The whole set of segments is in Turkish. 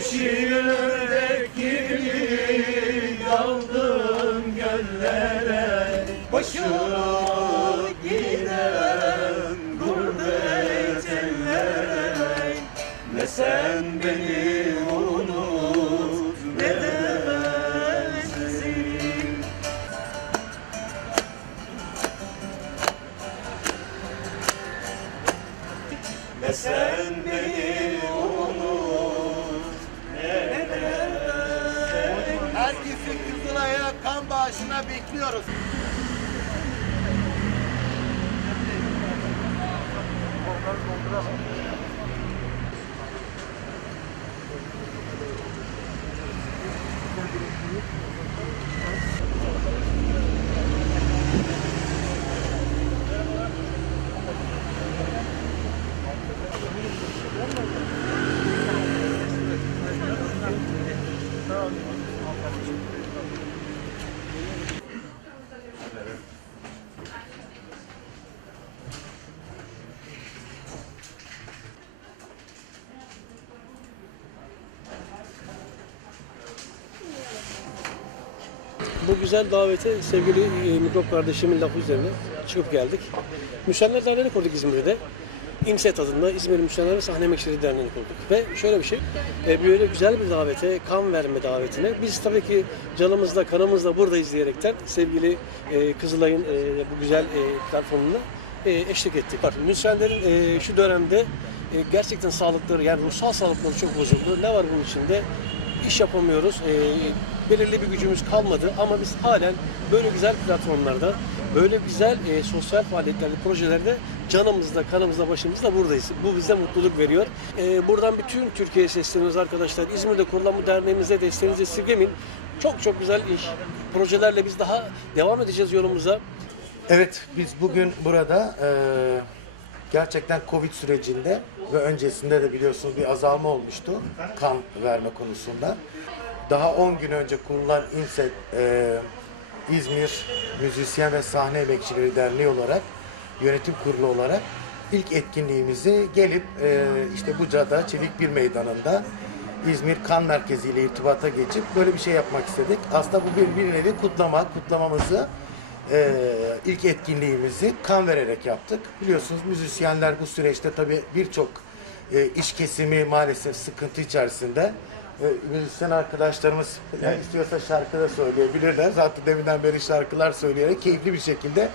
Yeşil yürek gibi Başıma giden gurbet ellere. Beni unut ne de ben sen beni kan bağışına bekliyoruz. Bu güzel davete sevgili e, mikrop kardeşimin lafı üzerine çıkıp geldik. Müşenler Derneği'ni kurduk İzmir'de. İMSET adında İzmir ve Sahne Emekçileri Derneği'ni kurduk. Ve şöyle bir şey, e, böyle güzel bir davete, kan verme davetine biz tabii ki canımızla, kanımızla buradayız diyerekten sevgili e, Kızılay'ın e, bu güzel e, platformuna e, eşlik ettik. Müşenlerin e, şu dönemde e, gerçekten sağlıkları, yani ruhsal sağlıkları çok bozuldu. Ne var bunun içinde? iş yapamıyoruz. Ee, belirli bir gücümüz kalmadı ama biz halen böyle güzel platformlarda, böyle güzel e, sosyal faaliyetlerde, projelerde canımızda, kanımızda, başımızda buradayız. Bu bize mutluluk veriyor. Ee, buradan bütün Türkiye'ye sesleniyoruz arkadaşlar. İzmir'de kurulan bu derneğimize desteğinizi esirgemeyin. Çok çok güzel iş, projelerle biz daha devam edeceğiz yolumuza. Evet, biz bugün burada e, gerçekten Covid sürecinde ve öncesinde de biliyorsunuz bir azalma olmuştu kan verme konusunda. Daha 10 gün önce kurulan İMSET e, İzmir Müzisyen ve Sahne Emekçileri Derneği olarak yönetim kurulu olarak ilk etkinliğimizi gelip e, işte Buca'da Çevik Bir Meydanı'nda İzmir Kan Merkezi ile irtibata geçip böyle bir şey yapmak istedik. Aslında bu bir, bir nevi kutlama, kutlamamızı ee, ilk etkinliğimizi kan vererek yaptık. Biliyorsunuz müzisyenler bu süreçte tabii birçok e, iş kesimi maalesef sıkıntı içerisinde. Müzisyen arkadaşlarımız ne istiyorsa şarkı da söyleyebilirler. Zaten deminden beri şarkılar söyleyerek keyifli bir şekilde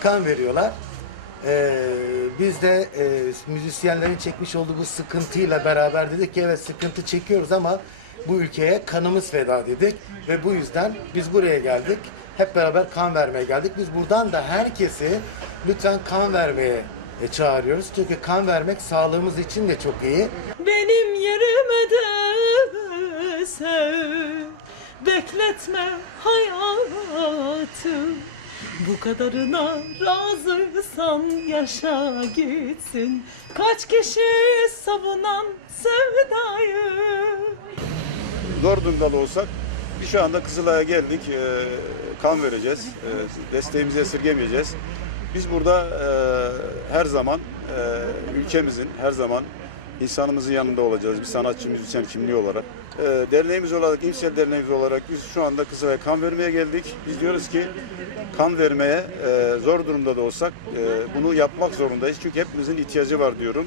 kan veriyorlar. Ee, biz de e, müzisyenlerin çekmiş olduğu bu sıkıntıyla beraber dedik ki evet sıkıntı çekiyoruz ama bu ülkeye kanımız feda dedik ve bu yüzden biz buraya geldik. Hep beraber kan vermeye geldik. Biz buradan da herkesi lütfen kan vermeye e, çağırıyoruz. Çünkü kan vermek sağlığımız için de çok iyi. Benim yerime de sev Bekletme hayatım Bu kadarına razıysan yaşa gitsin Kaç kişi savunan sevdayı da olsak biz şu anda Kızılay'a geldik. e, kan vereceğiz. E, desteğimizi esirgemeyeceğiz. Biz burada e, her zaman ülkemizin, her zaman insanımızın yanında olacağız. Bir sanatçı, müzisyen kimliği olarak. E, derneğimiz olarak, İmsel Derneğimiz olarak biz şu anda Kızılay'a kan vermeye geldik. Biz diyoruz ki kan vermeye e, zor durumda da olsak e, bunu yapmak zorundayız. Çünkü hepimizin ihtiyacı var diyorum.